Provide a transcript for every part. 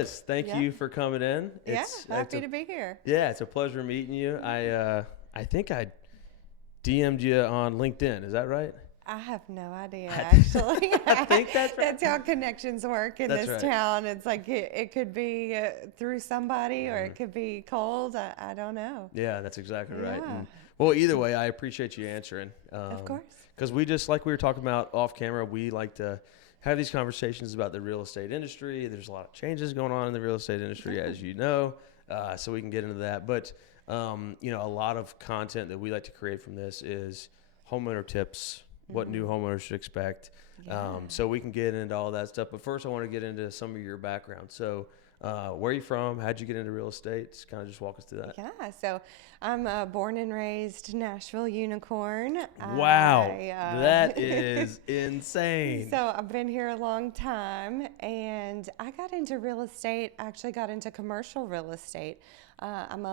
Liz, thank you for coming in. Happy to be here. Yeah, it's a pleasure meeting you. I think I DM'd you on LinkedIn. Is that right? I have no idea, actually. I think that's right. That's how connections work in this town. It's like it could be through somebody or it could be cold. I don't know. Yeah, that's exactly right. And, well, either way, I appreciate you answering. Of course. Because we just, like we were talking about off camera, we like to have these conversations about the real estate industry. There's a lot of changes going on in the real estate industry, as you know, so we can get into that. But, you know, a lot of content that we like to create from this is homeowner tips, what new homeowners should expect. So we can get into all that stuff. But first, I want to get into some of your background. So where are you from? How'd you get into real estate? Just kind of just walk us through that. Yeah, so I'm a born and raised Nashville unicorn. Wow, that is insane. So I've been here a long time, and I got into real estate, actually got into commercial real estate. I'm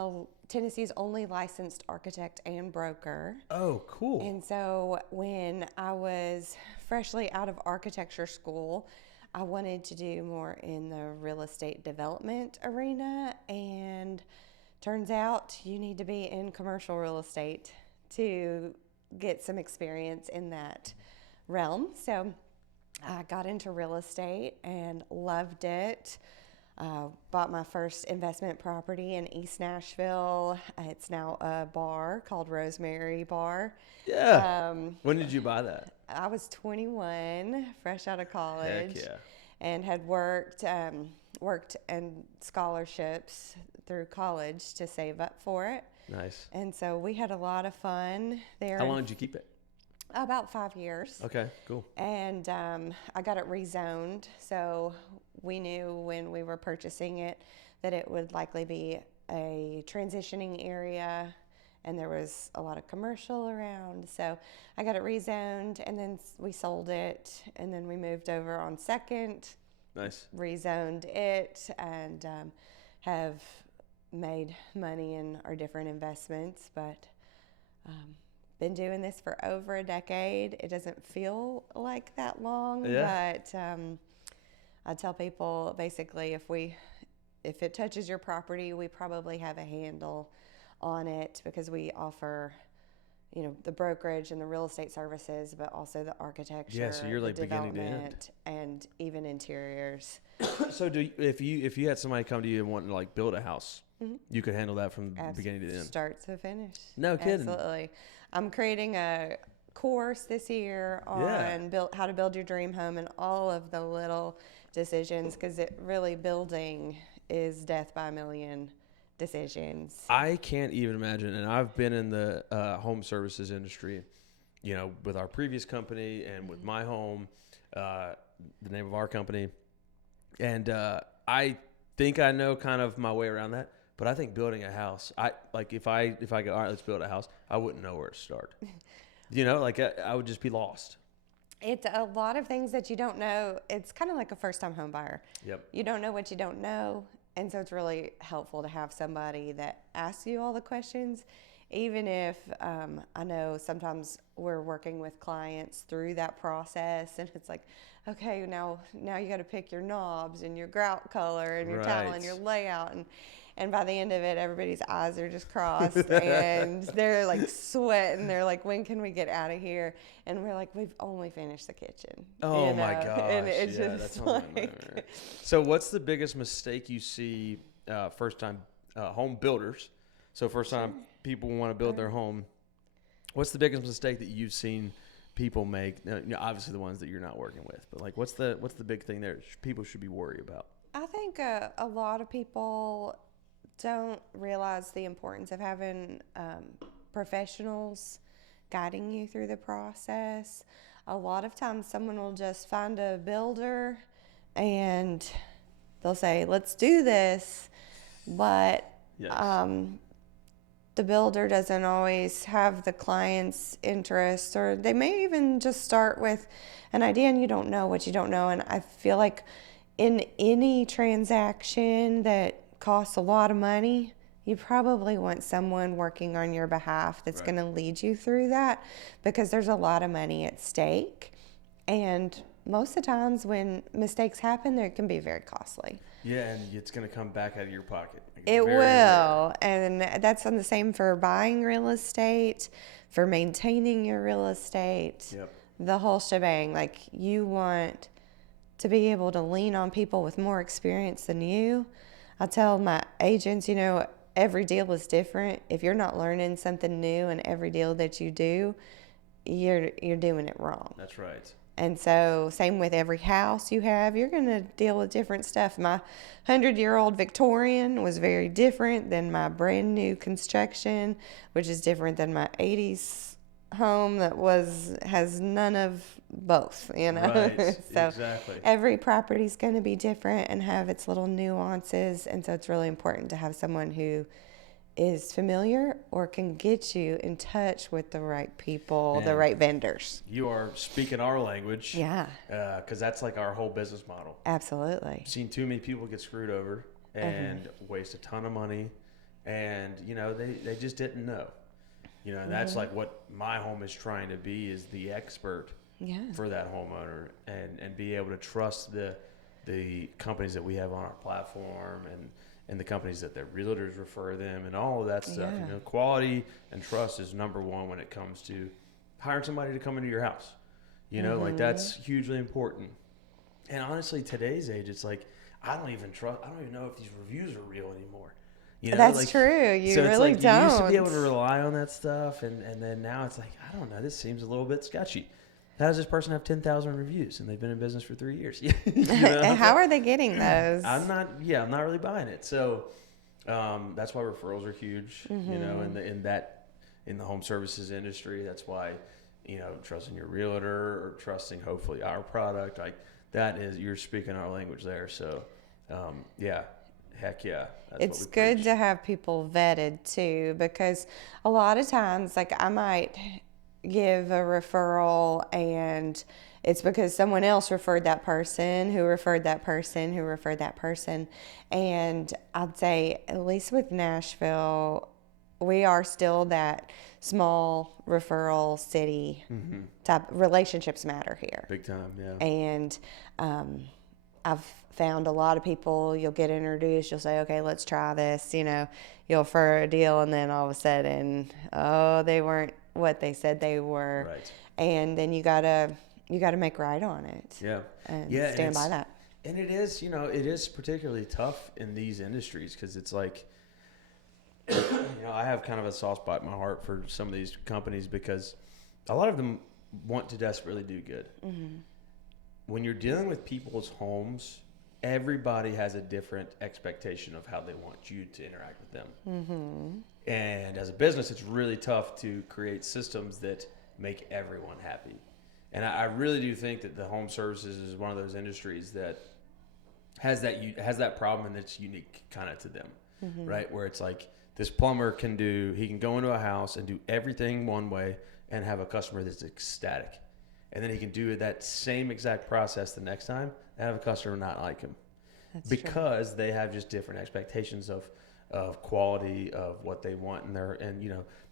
Tennessee's only licensed architect and broker. Oh, cool. And so when I was freshly out of architecture school, I wanted to do more in the real estate development arena, and turns out you need to be in commercial real estate to get some experience in that realm. So I got into real estate and loved it. Bought my first investment property in East Nashville. It's now a bar called Rosemary Bar. Yeah. When did you buy that? I was 21, fresh out of college. Heck yeah. And had worked and scholarships through college to save up for it. Nice. And so we had a lot of fun there. How long did you keep it? About 5 years. Okay, cool. And I got it rezoned, so we knew when we were purchasing it that it would likely be a transitioning area, and there was a lot of commercial around. So I got it rezoned, and then we sold it, and then we moved over on second. Nice. Rezoned it, and have made money in our different investments, but been doing this for over a decade. It doesn't feel like that long, but I tell people basically if it touches your property, we probably have a handle on it, because we offer, you know, the brokerage and the real estate services, but also the architecture, yeah, so you're like beginning to development, and even interiors. So if you had somebody come to you and want to like build a house, you could handle that from beginning to the end, start to finish. No kidding. Absolutely. I'm creating a course this year on how to build your dream home and all of the little decisions, because building is death by a million decisions. I can't even imagine, and I've been in the home services industry, you know, with our previous company and with MyHome, the name of our company, and I think I know kind of my way around that. But I think building a house, if I go, all right, let's build a house, I wouldn't know where to start. You know, like I would just be lost. It's a lot of things that you don't know. It's kind of like a first-time home buyer. Yep. You don't know what you don't know. And so it's really helpful to have somebody that asks you all the questions, even if I know sometimes we're working with clients through that process, and it's like, okay, now you got to pick your knobs and your grout color and your tile and your layout, and by the end of it, everybody's eyes are just crossed and they're like sweating. They're like, when can we get out of here? And we're like, we've only finished the kitchen. Oh my gosh. And it's just like... So what's the biggest mistake you see first time home builders? So first time people want to build their home. What's the biggest mistake that you've seen people make? You know, obviously the ones that you're not working with, but like what's the big thing there people should be worried about? I think a lot of people don't realize the importance of having professionals guiding you through the process. A lot of times someone will just find a builder and they'll say, let's do this, but the builder doesn't always have the client's interests, or they may even just start with an idea and you don't know what you don't know. And I feel like in any transaction that costs a lot of money, you probably want someone working on your behalf that's going to lead you through that, because there's a lot of money at stake. And most of the times when mistakes happen, they can be very costly. Yeah, and it's going to come back out of your pocket. Like, It very will. rare. And that's on the same for buying real estate, for maintaining your real estate, Yep. the whole shebang. Like, you want to be able to lean on people with more experience than you. I tell my agents, every deal is different. If you're not learning something new in every deal that you do, you're doing it wrong. That's right. And so, same with every house you have, you're going to deal with different stuff. My 100-year-old Victorian was very different than my brand new construction, which is different than my 80s home that has none of both, Right, So exactly. every property is going to be different and have its little nuances. And so it's really important to have someone who is familiar or can get you in touch with the right people, the Man. right vendors. You are speaking our language. Yeah, Because that's like our whole business model. absolutely. I've seen too many people get screwed over and waste a ton of money, and they just didn't know. And that's like what MyHome is trying to be, is the expert Yeah. for that homeowner, and be able to trust the companies that we have on our platform, and the companies that their realtors refer them, and all of that stuff. Yeah. Quality and trust is number one when it comes to hiring somebody to come into your house. Like that's hugely important. And honestly, today's age, it's like I don't even know if these reviews are real anymore. That's true. You so really it's like don't. You used to be able to rely on that stuff, and then now it's like, I don't know, this seems a little bit sketchy. How does this person have 10,000 reviews and they've been in business for 3 years? How are they getting those? I'm not really buying it. So that's why referrals are huge. In the home services industry, that's why trusting your realtor or trusting hopefully our product, like that is, you're speaking our language there. So heck yeah. That's it's what we good preach. to have people vetted too, because a lot of times, like, I might give a referral and it's because someone else referred that person who referred that person who referred that person. And I'd say, at least with Nashville, we are still that small referral city type. Relationships matter here. Big time, yeah. And I've found a lot of people, you'll get introduced, you'll say, okay, let's try this, you'll refer a deal, and then all of a sudden, they weren't what they said they were. Right. And then you gotta make right on it. Yeah. And Yeah, stand by that. And it is, it is particularly tough in these industries, because it's like, I have kind of a soft spot in my heart for some of these companies, because a lot of them want to desperately do good. When you're dealing with people's homes, everybody has a different expectation of how they want you to interact with them. And as a business, it's really tough to create systems that make everyone happy. And I really do think that the home services is one of those industries that has that problem, and it's unique kind of to them, right? Where it's like, this plumber can go into a house and do everything one way and have a customer that's ecstatic. And then he can do that same exact process the next time and have a customer not like him. That's because they have just different expectations of quality, of what they want, and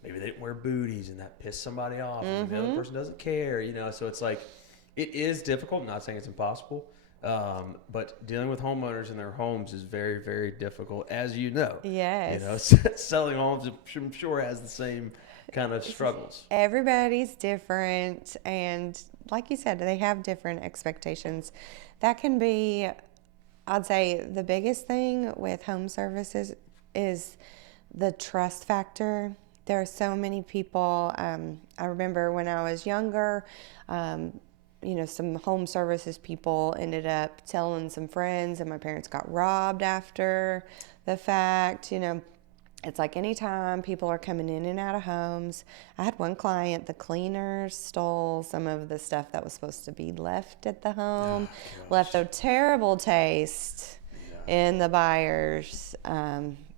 maybe they didn't wear booties and that pissed somebody off, and the other person doesn't care, so it's like, it is difficult. I'm not saying it's impossible, but dealing with homeowners in their homes is very, very difficult, as you know. Yes. Selling homes, I'm sure, has the same kind of struggles. Everybody's different, and like you said, they have different expectations. That can be, I'd say, the biggest thing with home services is the trust factor. There are so many people. I remember when I was younger, some home services people ended up telling some friends, and my parents got robbed after the fact. It's like, anytime people are coming in and out of homes. I had one client, the cleaners stole some of the stuff that was supposed to be left at the home, left a terrible taste in the buyer's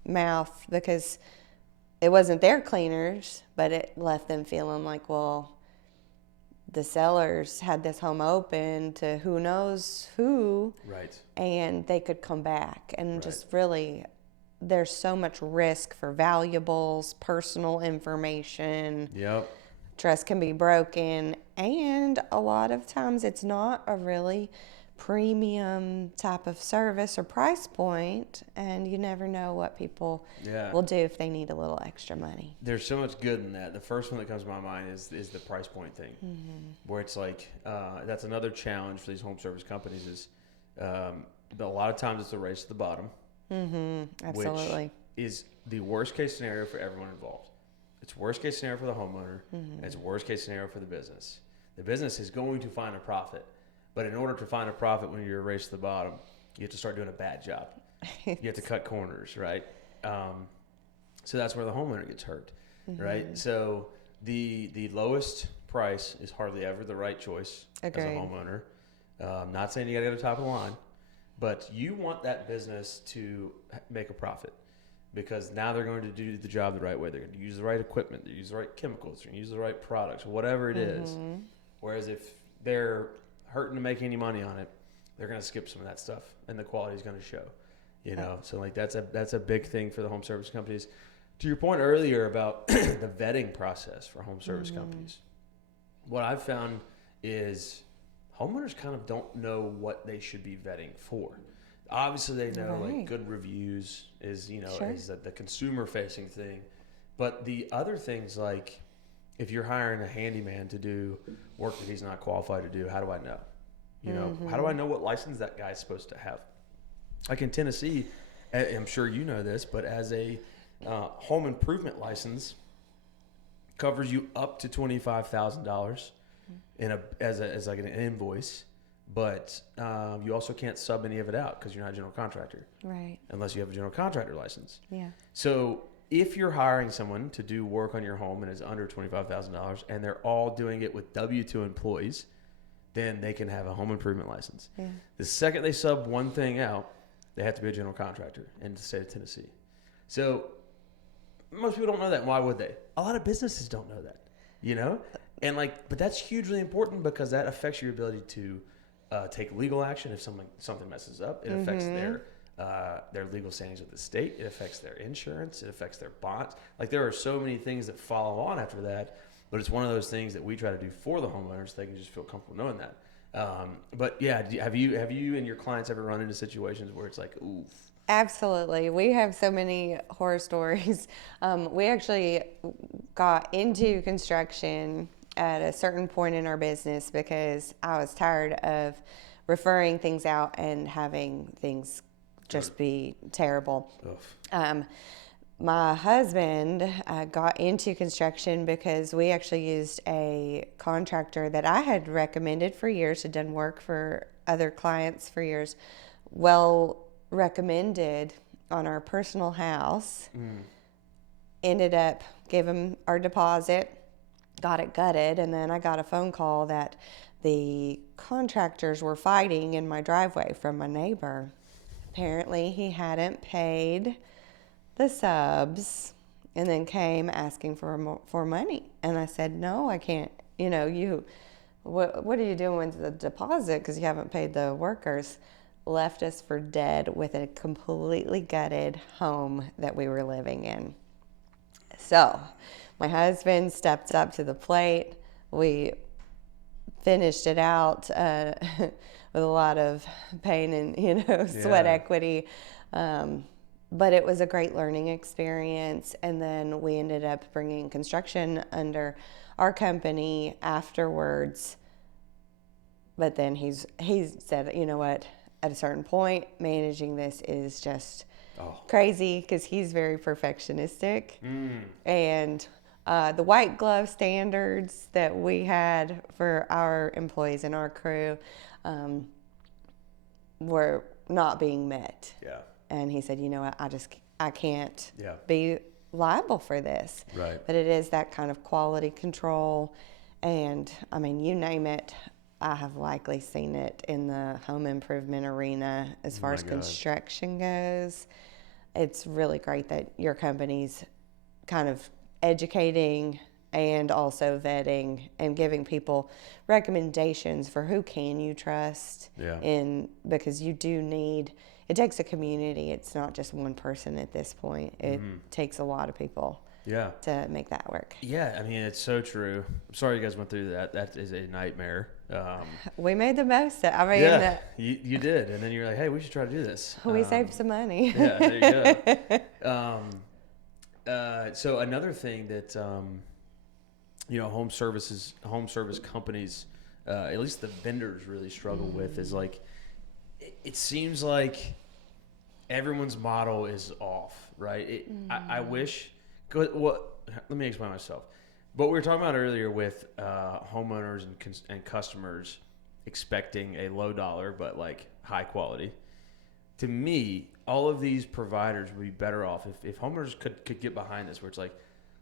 mouth, because it wasn't their cleaners, but it left them feeling like, well, the sellers had this home open to who knows who, right? And they could come back, and just really, there's so much risk for valuables, personal information. Yep. Trust can be broken, And a lot of times it's not a really premium type of service or price point, and you never know what people will do if they need a little extra money. There's so much good in that. The first one that comes to my mind is the price point thing, where it's like that's another challenge for these home service companies is a lot of times it's a race to the bottom, Absolutely. which is the worst case scenario for everyone involved. It's worst case scenario for the homeowner, and it's worst case scenario for the business. The business is going to find a profit. But in order to find a profit when you're a race to the bottom, you have to start doing a bad job. You have to cut corners, right? So that's where the homeowner gets hurt, right? So the lowest price is hardly ever the right choice as a homeowner. Not saying you got to go to the top of the line, but you want that business to make a profit because now they're going to do the job the right way. They're going to use the right equipment. They use the right chemicals. They're going to use the right products, whatever it is. Whereas if they're hurting to make any money on it, they're going to skip some of that stuff and the quality is going to show, you know? So like that's a big thing for the home service companies. To your point earlier about the vetting process for home service companies, what I've found is homeowners kind of don't know what they should be vetting for. Obviously they know like good reviews is, you know, is the consumer facing thing, but the other things like if you're hiring a handyman to do work that he's not qualified to do, how do I know? You know, how do I know what license that guy's supposed to have? Like in Tennessee, I'm sure you know this, but as a home improvement license covers you up to $25,000 as like an invoice, but you also can't sub any of it out because you're not a general contractor, right? Unless you have a general contractor license. Yeah. So if you're hiring someone to do work on your home and is under $25,000 and they're all doing it with W-2 employees, then they can have a home improvement license. Yeah. The second they sub one thing out, they have to be a general contractor in the state of Tennessee. So most people don't know that. Why would they? A lot of businesses don't know that, you know? And like, but that's hugely important because that affects your ability to take legal action if something messes up. It affects their legal standings with the state. It affects their insurance. It affects their bonds. Like there are so many things that follow on after that, but it's one of those things that we try to do for the homeowners so they can just feel comfortable knowing that. But yeah, have you and your clients ever run into situations where it's like, oof? Absolutely. We have so many horror stories. We actually got into construction at a certain point in our business because I was tired of referring things out and having things just be terrible. My husband got into construction because we actually used a contractor that I had recommended for years, had done work for other clients for years, well recommended on our personal house. Ended up giving our deposit, got it gutted, and then I got a phone call that the contractors were fighting in my driveway from my neighbor. Apparently he hadn't paid the subs and then came asking for money. And I said, no, I can't. You know, what are you doing with the deposit because you haven't paid the workers? Left us for dead with a completely gutted home that we were living in. So my husband stepped up to the plate. We finished it out with a lot of pain and, sweat equity. But it was a great learning experience. And then we ended up bringing construction under our company afterwards. But then he said, you know what, at a certain point, managing this is just crazy because he's very perfectionistic. And the white glove standards that we had for our employees and our crew were not being met. Yeah. And he said, you know what, I can't be liable for this. Right. But it is that kind of quality control. And I mean, you name it, I have likely seen it in the home improvement arena as far as construction goes. It's really great that your company's kind of educating and also vetting and giving people recommendations for who can you trust. Because you do need, it takes a community. It's not just one person at this point. It takes a lot of people Yeah. to make that work. Yeah, I mean, it's so true. I'm sorry you guys went through that. That is a nightmare. We made the most of it. I mean, Yeah, you did. And then you're like, hey, we should try to do this. we saved some money. Yeah, there you go. So another thing that, home service companies, at least the vendors really struggle with is like, it seems like everyone's model is off, right? I wish, let me explain myself. What we were talking about earlier with homeowners and customers expecting a low dollar but like high quality. To me, all of these providers would be better off if homeowners could get behind this, where it's like,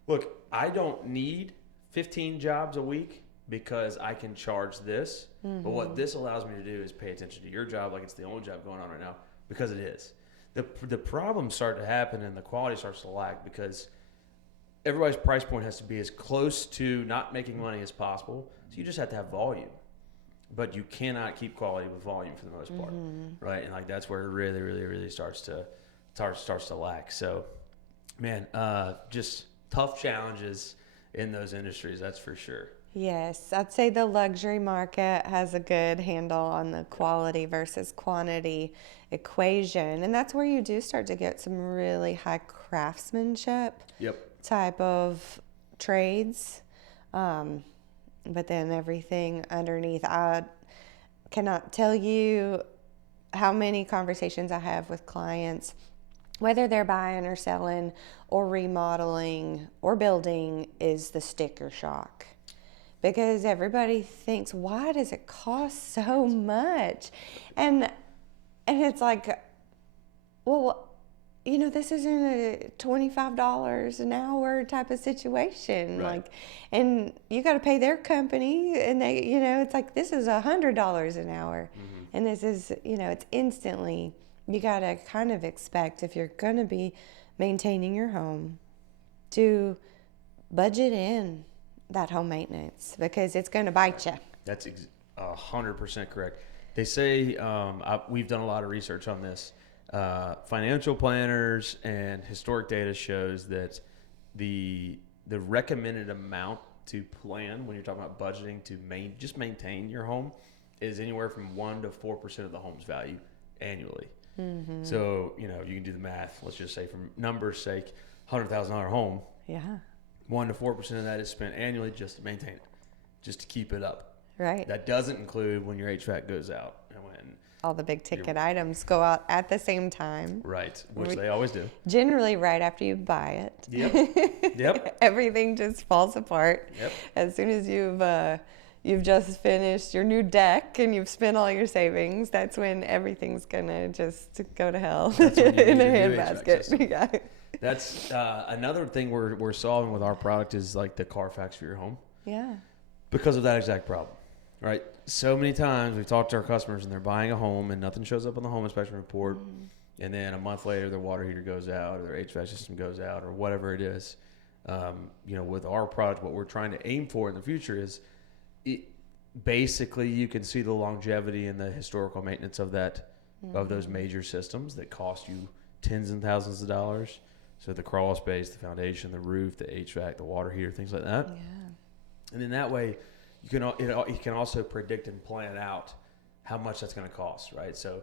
look, I don't need 15 jobs a week because I can charge this. But what this allows me to do is pay attention to your job like it's the only job going on right now, because it is. The problems start to happen and the quality starts to lag because everybody's price point has to be as close to not making money as possible. So you just have to have volume. But you cannot keep quality with volume for the most part, right? And like that's where it really, really, really starts to lack. So, man, just tough challenges in those industries, that's for sure. Yes, I'd say the luxury market has a good handle on the quality versus quantity equation, and that's where you do start to get some really high craftsmanship type of trades. But then everything underneath, I cannot tell you how many conversations I have with clients, whether they're buying or selling or remodeling or building, is the sticker shock. Because everybody thinks, why does it cost so much? And it's like, well, this isn't a $25 an hour type of situation. Right. Like, and you got to pay their company, and they, it's like, this is $100 an hour. And this is, it's instantly, you got to kind of expect, if you're going to be maintaining your home, to budget in that home maintenance, because it's going to bite you. That's 100% correct. They say, we've done a lot of research on this. Financial planners and historic data shows that the recommended amount to plan when you're talking about budgeting to just maintain your home is anywhere from 1% to 4% of the home's value annually. So, you can do the math. Let's just say, for numbers' sake, $100,000 home. Yeah. 1% to 4% of that is spent annually just to maintain it, just to keep it up. Right. That doesn't include when your HVAC goes out and when all the big ticket items go out at the same time. Right, which they always do. Generally right after you buy it. Yep. Everything just falls apart. Yep. As soon as you've just finished your new deck and you've spent all your savings, that's when everything's gonna just go to hell in a handbasket. Yeah. That's another thing we're solving with our product is like the Carfax for your home. Yeah. Because of that exact problem, right? So many times we've talked to our customers and they're buying a home and nothing shows up on the home inspection report. And then a month later, their water heater goes out or their HVAC system goes out or whatever it is. With our product, what we're trying to aim for in the future is basically you can see the longevity and the historical maintenance of of those major systems that cost you tens and thousands of dollars. So the crawl space, the foundation, the roof, the HVAC, the water heater, things like that. Yeah. And then that way, you can also predict and plan out how much that's going to cost, right? So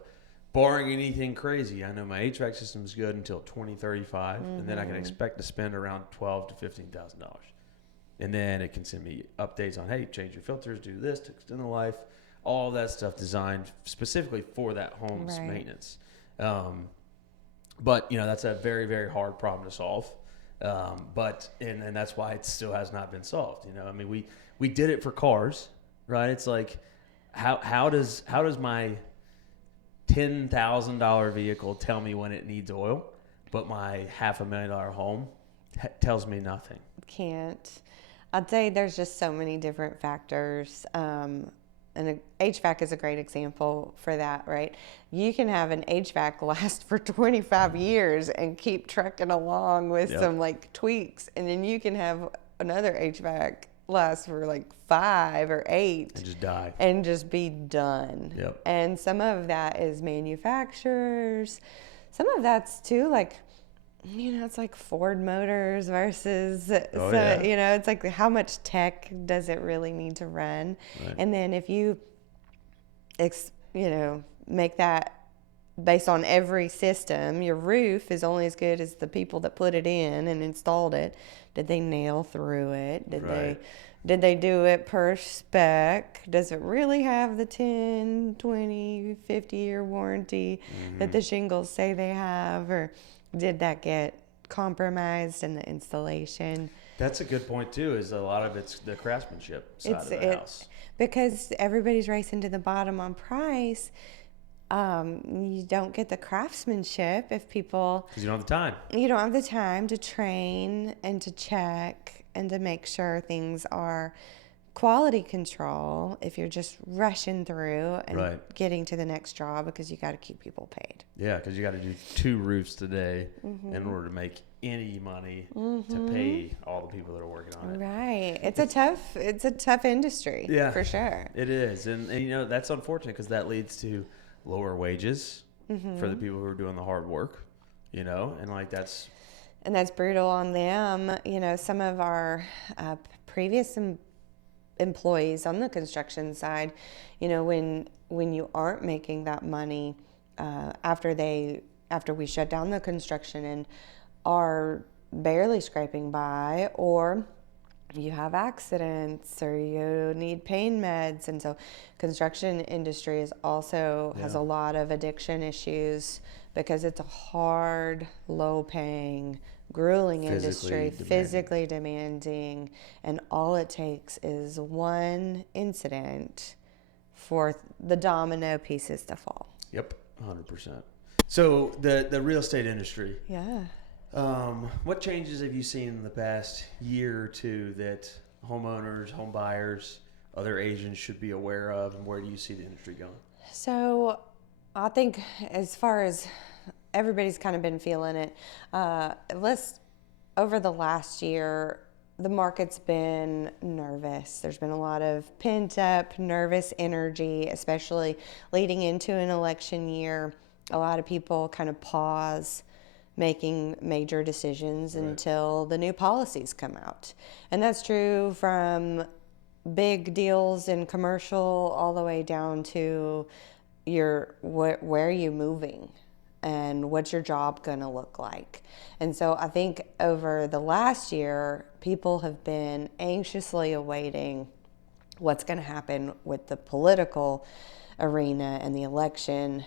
barring anything crazy, I know my HVAC system is good until 2035, and then I can expect to spend around $12,000 to $15,000. And then it can send me updates on, hey, change your filters, do this to extend the life, all that stuff designed specifically for that home's maintenance. But that's a very, very hard problem to solve. But that's why it still has not been solved. I mean, we did it for cars, right? It's like, how does my $10,000 vehicle tell me when it needs oil, but my $500,000 home tells me nothing? Can't. I'd say there's just so many different factors. And HVAC is a great example for that, right? You can have an HVAC last for 25 years and keep trucking along with some tweaks. And then you can have another HVAC last for 5 or 8 and just die and just be done. Yep. And some of that is manufacturers. Some of that's too It's like Ford Motors versus, Oh, yeah. it's like how much tech does it really need to run? Right. And then if you, make that based on every system, your roof is only as good as the people that put it in and installed it. Did they nail through it? Right. Did they do it per spec? Does it really have the 10, 20, 50-year warranty that the shingles say they have? Or did that get compromised in the installation? That's a good point too, is a lot of it's the craftsmanship side of the house. Because everybody's racing to the bottom on price. You don't get the craftsmanship if people... Because you don't have the time. You don't have the time to train and to check and to make sure things are quality control if you're just rushing through and getting to the next job because you got to keep people paid. Yeah, because you got to do 2 roofs today in order to make any money to pay all the people that are working on it. Right. It's a tough industry. Yeah, for sure. It is. And that's unfortunate because that leads to lower wages for the people who are doing the hard work, and like that's... And that's brutal on them. Some of our previous employees on the construction side, when you aren't making that money after we shut down the construction and are barely scraping by, or you have accidents or you need pain meds. And so construction industry is also has a lot of addiction issues because it's a hard, low paying, grueling industry, physically demanding, and all it takes is one incident for the domino pieces to fall. Yep, 100%. So the real estate industry. Yeah. What changes have you seen in the past year or two that homeowners, home buyers, other agents should be aware of, and where do you see the industry going? So I think as far as everybody's kind of been feeling it, over the last year, the market's been nervous. There's been a lot of pent up, nervous energy, especially leading into an election year. A lot of people kind of pause making major decisions until the new policies come out. And that's true from big deals in commercial all the way down to where are you moving and what's your job going to look like. And so I think over the last year, people have been anxiously awaiting what's going to happen with the political arena and the election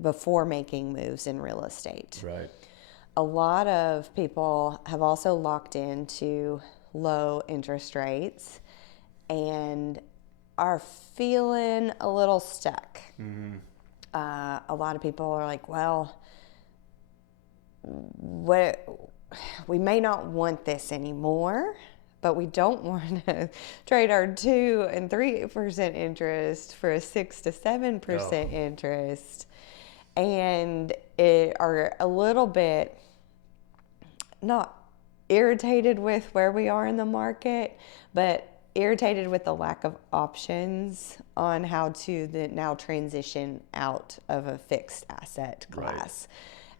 before making moves in real estate. Right. A lot of people have also locked into low interest rates and are feeling a little stuck. Mm-hmm. A lot of people are like, well, we may not want this anymore, but we don't want to trade our 2 and 3% interest for a 6 to 7% interest, and are a little bit not irritated with where we are in the market, but irritated with the lack of options on how to now transition out of a fixed asset class.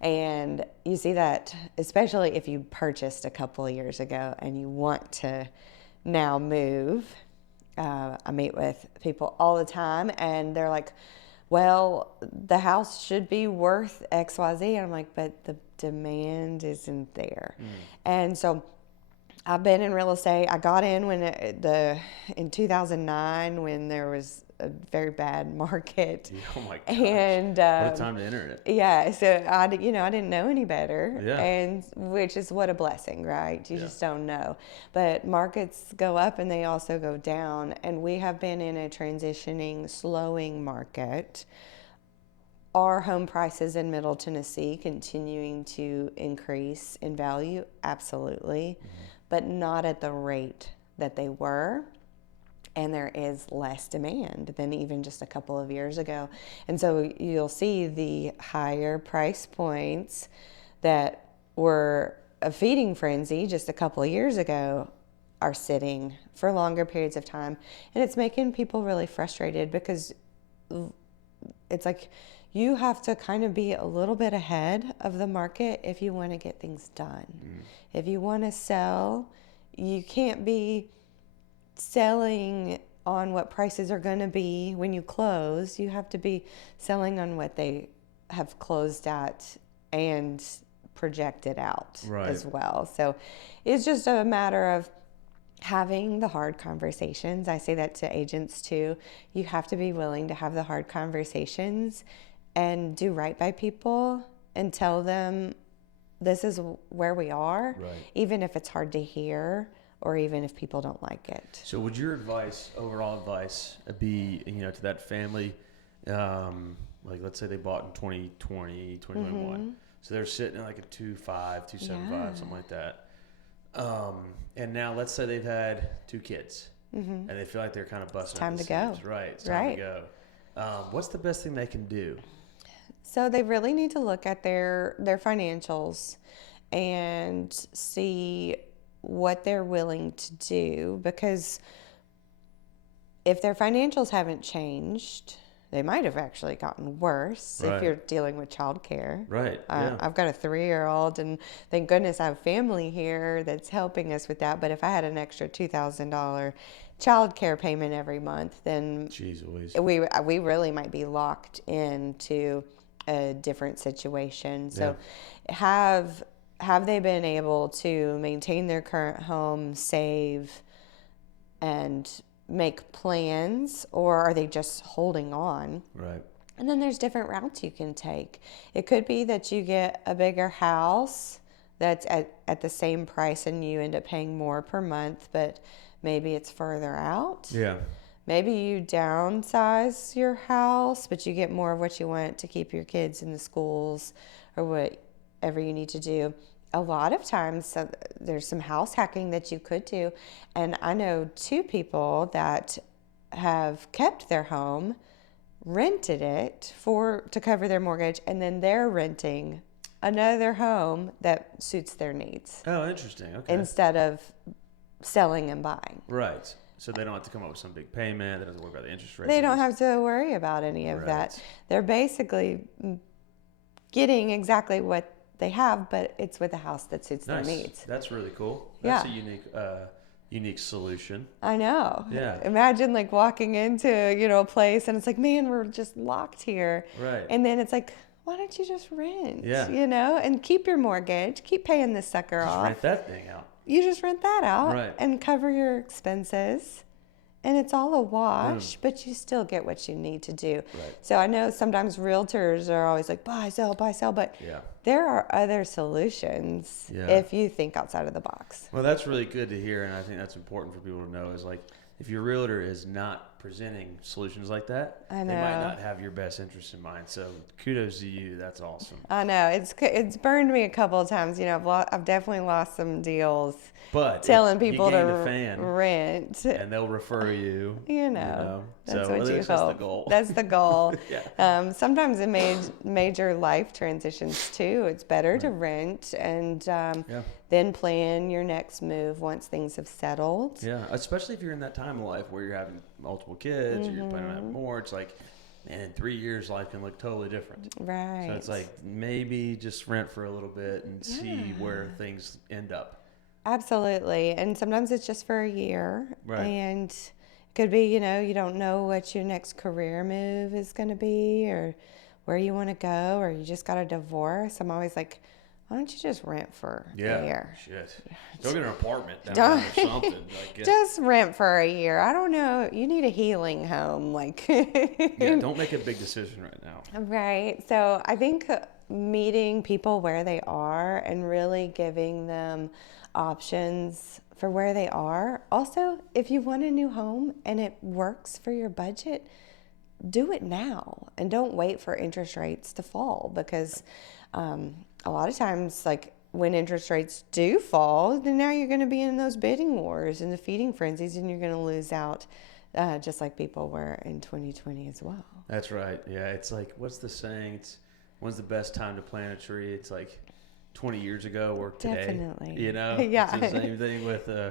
Right. And you see that especially if you purchased a couple of years ago and you want to now move. I meet with people all the time and they're like, well, the house should be worth XYZ. And I'm like, but the demand isn't there. And so I've been in real estate. I got in in 2009 when there was a very bad market. Oh my gosh. And what a time to enter it. Yeah, so I didn't know any better. Yeah. And which is what a blessing, right? You just don't know. But markets go up and they also go down, and we have been in a transitioning, slowing market. Are home prices in Middle Tennessee continuing to increase in value? Absolutely. But not at the rate that they were. And there is less demand than even just a couple of years ago. And so you'll see the higher price points that were a feeding frenzy just a couple of years ago are sitting for longer periods of time. And it's making people really frustrated because it's like you have to kind of be a little bit ahead of the market if you want to get things done. If you want to sell, you can't be selling on what prices are going to be when you close. You have to be selling on what they have closed at and projected out as well. So it's just a matter of having the hard conversations. I say that to agents too. You have to be willing to have the hard conversations and do right by people and tell them this is where we are, even if it's hard to hear or even if people don't like it. So would your overall advice be, to that family, like let's say they bought in 2020, 2021. So they're sitting at like a 2.5, 2.75, something like that. And now let's say they've had 2 kids and they feel like they're kind of busting Time at the to go. seams. Right. It's time to go. What's the best thing they can do? So they really need to look at their financials and see what they're willing to do, because if their financials haven't changed, they might have actually gotten worse if you're dealing with childcare. Right. I've got a 3-year-old, and thank goodness I have family here that's helping us with that. But if I had an extra $2,000 childcare payment every month, then we really might be locked into a different situation. So have they been able to maintain their current home, save, and make plans, or are they just holding on? Right. And then there's different routes you can take. It could be that you get a bigger house that's at the same price and you end up paying more per month, but maybe it's further out. Yeah. Maybe you downsize your house, but you get more of what you want to keep your kids in the schools or whatever you need to do. A lot of times there's some house hacking that you could do. And I know 2 people that have kept their home, rented it to cover their mortgage, and then they're renting another home that suits their needs. Oh, interesting. Okay. Instead of selling and buying. Right. So they don't have to come up with some big payment. They don't have to worry about the interest rate. They don't have to worry about any of that. They're basically getting exactly what they have, but it's with a house that suits their needs. That's really cool. That's a unique solution. I know. Yeah. Imagine like walking into, a place and it's like, man, we're just locked here. Right. And then it's like, why don't you just rent? Yeah. And keep your mortgage, keep paying this sucker off. Rent that thing out. You just rent that out and cover your expenses. And it's all a wash, but you still get what you need to do. Right. So I know sometimes realtors are always like, buy, sell, but there are other solutions if you think outside of the box. Well, that's really good to hear, and I think that's important for people to know is like, if your realtor is not presenting solutions like that, they might not have your best interest in mind. So kudos to you. That's awesome. I know. It's burned me a couple of times. I've definitely lost some deals. But telling people to rent, and they'll refer you. That's so what you hope. That's the goal. That's the goal. Sometimes in major life transitions too, it's better to rent and then plan your next move once things have settled. Yeah, especially if you're in that time of life where you're having multiple kids or you're planning on having more. It's like, man, in 3 years, life can look totally different. Right. So it's like maybe just rent for a little bit and see where things end up. Absolutely. And sometimes it's just for a year. Right. And it could be, you don't know what your next career move is going to be or where you want to go, or you just got a divorce. I'm always like, why don't you just rent for a year? Shit. Go get an apartment down there or something. Just rent for a year. I don't know. You need a healing home. Don't make a big decision right now. Right. So I think meeting people where they are and really giving them options for where they are. Also, if you want a new home and it works for your budget, do it now and don't wait for interest rates to fall, because a lot of times, like when interest rates do fall, then now you're going to be in those bidding wars and the feeding frenzies, and you're going to lose out just like people were in 2020 as well. That's right. Yeah, it's like, what's the saying? When's the best time to plant a tree? It's like 20 years ago or today. Definitely. It's the same thing with real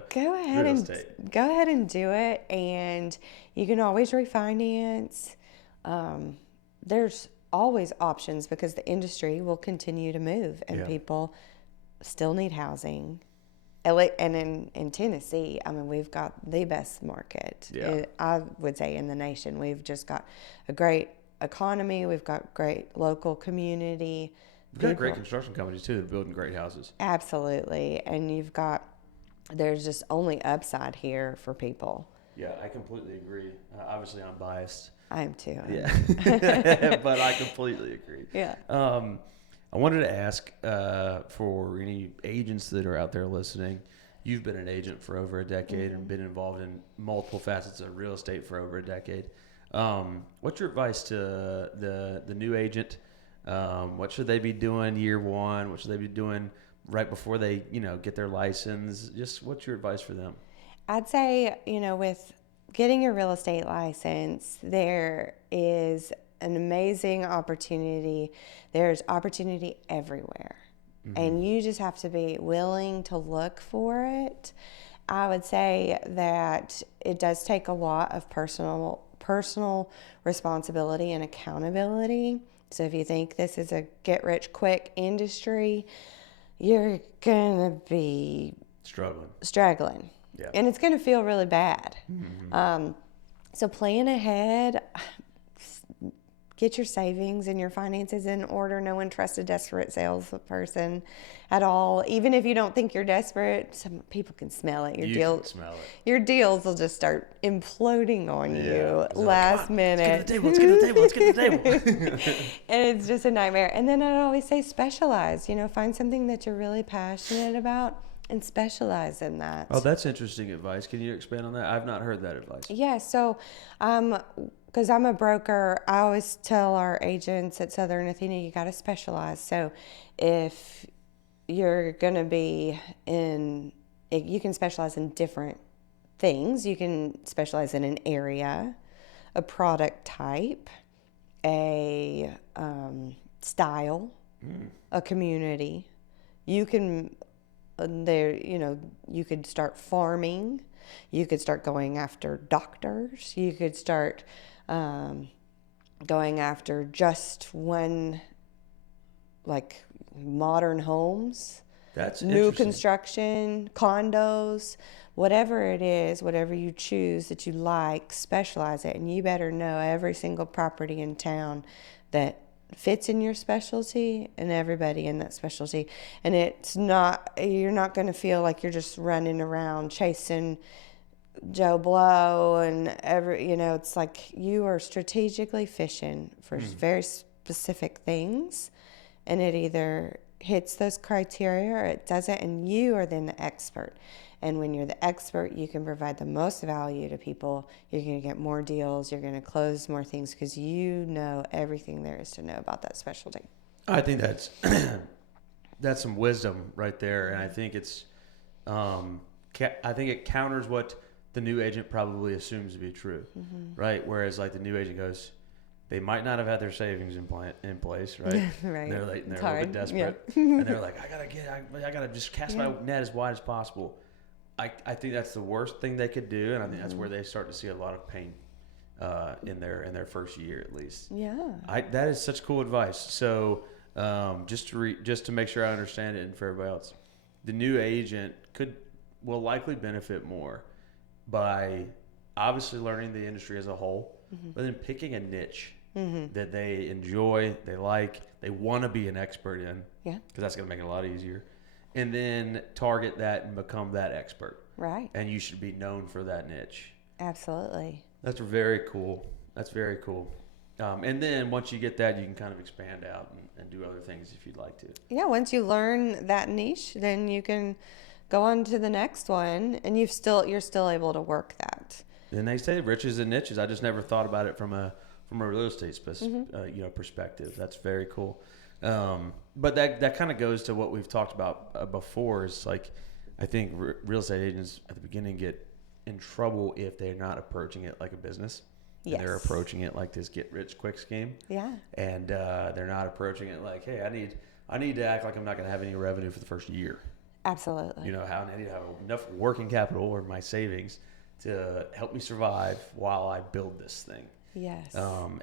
estate. Go ahead and do it, and you can always refinance. There's always options because the industry will continue to move and people still need housing. And in Tennessee, I mean, we've got the best market, I would say, in the nation. We've just got a great economy. We've got great local community. We've got great construction companies, too, that are building great houses. Absolutely. And there's just only upside here for people. Yeah, I completely agree. Obviously, I'm biased. I am too. Yeah, but I completely agree. Yeah. I wanted to ask for any agents that are out there listening. You've been an agent for over a decade and been involved in multiple facets of real estate for over a decade. What's your advice to the new agent? What should they be doing year one? What should they be doing right before they get their license? Just what's your advice for them? I'd say, with getting a real estate license, there is an amazing opportunity. There's opportunity everywhere. And you just have to be willing to look for it. I would say that it does take a lot of personal responsibility and accountability. So if you think this is a get-rich-quick industry, you're going to be struggling. Yeah. And it's going to feel really bad. So plan ahead. Get your savings and your finances in order. No one trusts a desperate salesperson at all. Even if you don't think you're desperate, some people can smell it. Your deals will just start imploding on you last minute. Let's get to the table. And it's just a nightmare. And then I'd always say specialize. Find something that you're really passionate about and specialize in that. Oh, that's interesting advice. Can you expand on that? I've not heard that advice. Yeah, so because I'm a broker, I always tell our agents at Southern Athena, you got to specialize. So if you're going to be you can specialize in different things. You can specialize in an area, a product type, a style, a community. You can you could start farming. You could start going after doctors. You could start going after just one, like modern homes. That's new construction, condos, whatever it is, whatever you choose that you like, specialize it. And you better know every single property in town that fits in your specialty and everybody in that specialty. And you're not going to feel like you're just running around chasing Joe Blow and it's like you are strategically fishing for very specific things, and it either hits those criteria or it doesn't, and you are then the expert. And when you're the expert, you can provide the most value to people. You're going to get more deals. You're going to close more things because you know everything there is to know about that specialty. I think that's that's some wisdom right there, and I think it's I think it counters what the new agent probably assumes to be true, right? Whereas like the new agent goes, they might not have had their savings in place, right? Right. They're a little bit desperate, and they're like, I gotta just cast my net as wide as possible. I think that's the worst thing they could do, and I think that's where they start to see a lot of pain in their first year at least. Yeah. That is such cool advice. So just to make sure I understand it, and for everybody else, the new agent will likely benefit more by obviously learning the industry as a whole, but then picking a niche that they enjoy, they like, they want to be an expert in, because that's going to make it a lot easier. And then target that and become that expert. Right. And you should be known for that niche. Absolutely. That's very cool. And then once you get that, you can kind of expand out and do other things if you'd like to. Yeah, once you learn that niche, then you can go on to the next one, and you're still able to work that. And they say riches and niches. I just never thought about it from a real estate perspective. That's very cool. But that kind of goes to what we've talked about before. Is like, I think real estate agents at the beginning get in trouble if they're not approaching it like a business. Yes. And they're approaching it like this get rich quick scheme. Yeah. And they're not approaching it like, hey, I need to act like I'm not going to have any revenue for the first year. Absolutely. I need to have enough working capital or my savings to help me survive while I build this thing. Yes.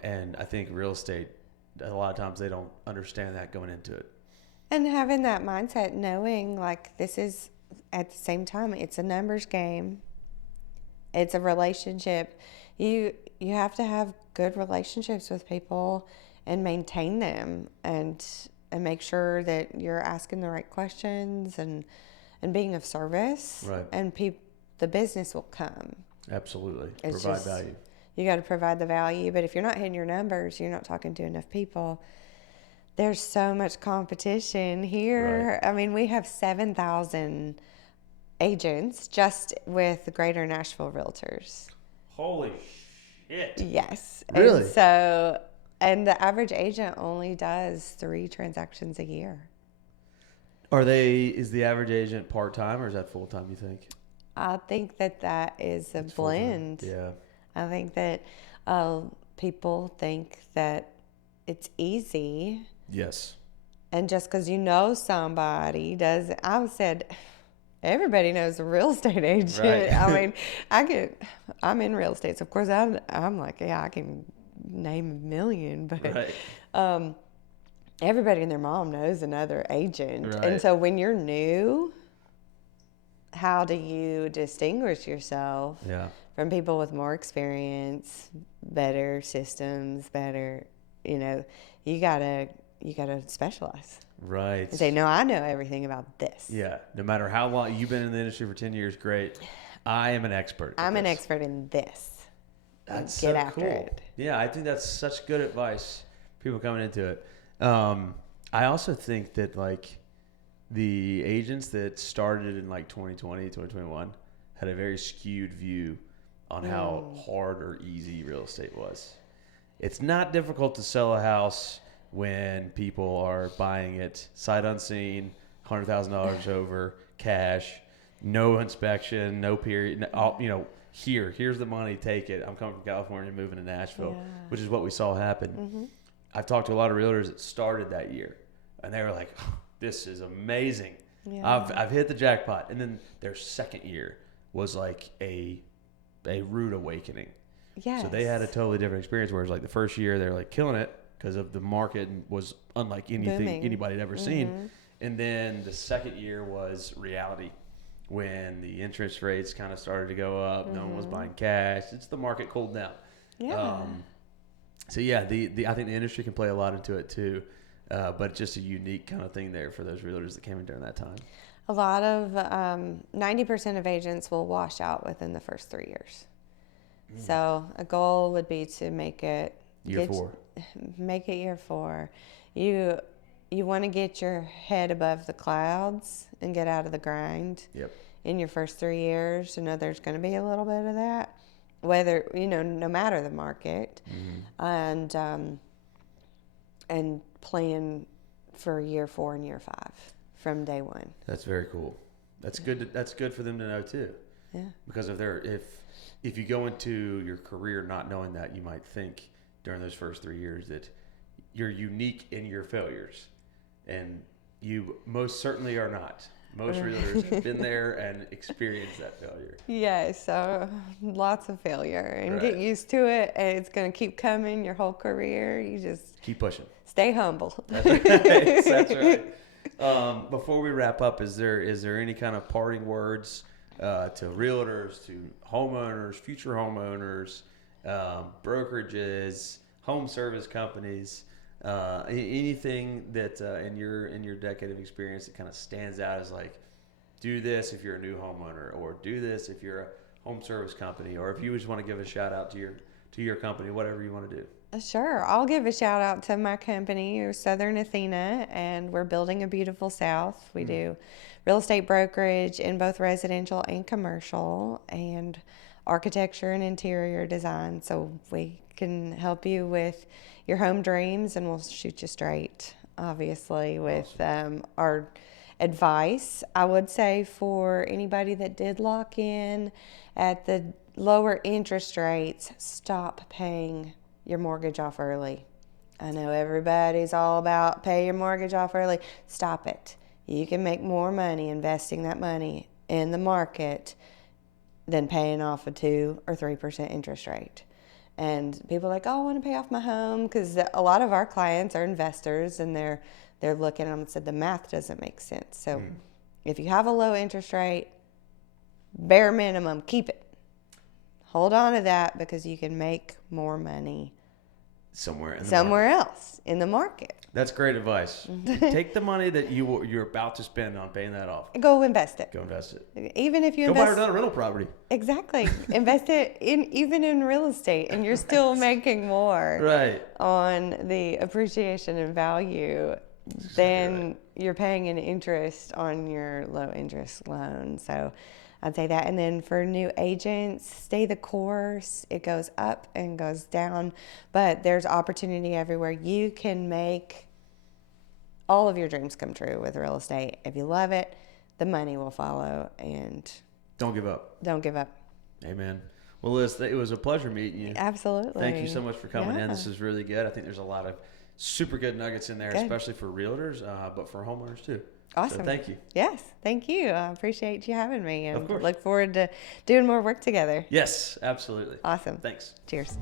And I think real estate a lot of times they don't understand that going into it. And having that mindset, knowing like this is at the same time, it's a numbers game. It's a relationship. You have to have good relationships with people and maintain them and make sure that you're asking the right questions and being of service. Right. And the business will come. Absolutely. It's Provide just, value. You got to provide the value. But if you're not hitting your numbers, you're not talking to enough people. There's so much competition here. Right. I mean, we have 7,000 agents just with the Greater Nashville Realtors. Holy shit. Yes. Really? And the average agent only does 3 transactions a year. Is the average agent part-time or is that full-time, you think? I think that is a It's blend. full-time. Yeah. I think that people think that it's easy. Yes. And just because you know somebody does, I said, everybody knows a real estate agent. Right. I mean, I'm in real estate. So of course I'm like, yeah, I can name a million, but Right. Everybody and their mom knows another agent. Right. And so when you're new, how do you distinguish yourself from people with more experience, better systems, better, you gotta specialize. Right. And say, no, I know everything about this. Yeah. No matter how long you've been in the industry for 10 years, great. I am an expert. I'm an expert in this. That's Get so after cool. it. Yeah, I think that's such good advice. People coming into it. I also think that like the agents that started in like 2020, 2021 had a very skewed view on how hard or easy real estate was. It's not difficult to sell a house when people are buying it sight unseen, $100,000 over, cash, no inspection, no period. Here's the money, take it. I'm coming from California, moving to Nashville, which is what we saw happen. Mm-hmm. I've talked to a lot of realtors that started that year, and they were like, oh, "This is amazing. Yeah. I've hit the jackpot." And then their second year was like a rude awakening. Yes. So they had a totally different experience. Whereas like the first year they're like killing it because of the market was unlike anything anybody had ever seen. And then the second year was reality when the interest rates kind of started to go up. No one was buying cash. It's the market cooled down. Yeah. So yeah, I think the industry can play a lot into it too, but just a unique kind of thing there for those realtors that came in during that time. A lot of 90% of agents will wash out within the first 3 years. So a goal would be to make it year 4. Make it year 4. You want to get your head above the clouds and get out of the grind. Yep. In your first 3 years. There's going to be a little bit of that. Whether, no matter the market, and plan for year 4 and year 5 from day 1. That's very cool. That's good. That's good for them to know too. Yeah. Because if you go into your career not knowing that, you might think during those first 3 years that you're unique in your failures, and you most certainly are not. Most realtors have been there and experienced that failure. Yeah, so lots of failure and get used to it. And it's going to keep coming your whole career. You just keep pushing. Stay humble. That's right. That's right. Before we wrap up, is there any kind of parting words to realtors, to homeowners, future homeowners, brokerages, home service companies? Anything that in your decade of experience that kind of stands out as like, do this if you're a new homeowner, or do this if you're a home service company, or if you just want to give a shout out to your company, whatever you want to do. Sure, I'll give a shout out to my company, Southern Athena, and we're building a beautiful South. We do real estate brokerage in both residential and commercial, and architecture and interior design. So we can help you with your home dreams, and we'll shoot you straight, obviously, with our advice. I would say for anybody that did lock in at the lower interest rates, stop paying your mortgage off early. I know everybody's all about pay your mortgage off early. Stop it. You can make more money investing that money in the market than paying off a 2 or 3% interest rate. And people are like, oh, I want to pay off my home, because a lot of our clients are investors, and they're looking at them and said the math doesn't make sense. So if you have a low interest rate, bare minimum, keep it. Hold on to that, because you can make more money somewhere else in the market. That's great advice. Take the money that you're about to spend on paying that off. Go invest it. Go invest it. Even if you Go invest, buy another rental property. Exactly. Invest it even in real estate, and you're still making more on the appreciation and value than you're paying in interest on your low interest loan. So I'd say that. And then for new agents, stay the course. It goes up and goes down, but there's opportunity everywhere. You can make all of your dreams come true with real estate. If you love it, the money will follow, and don't give up. Don't give up. Amen. Well, Liz, it was a pleasure meeting you. Absolutely. Thank you so much for coming in. This is really good. I think there's a lot of super good nuggets in there, especially for realtors, but for homeowners too. Awesome. So thank you. Yes, thank you. I appreciate you having me, and of course. Look forward to doing more work together. Yes, absolutely. Awesome. Thanks. Cheers.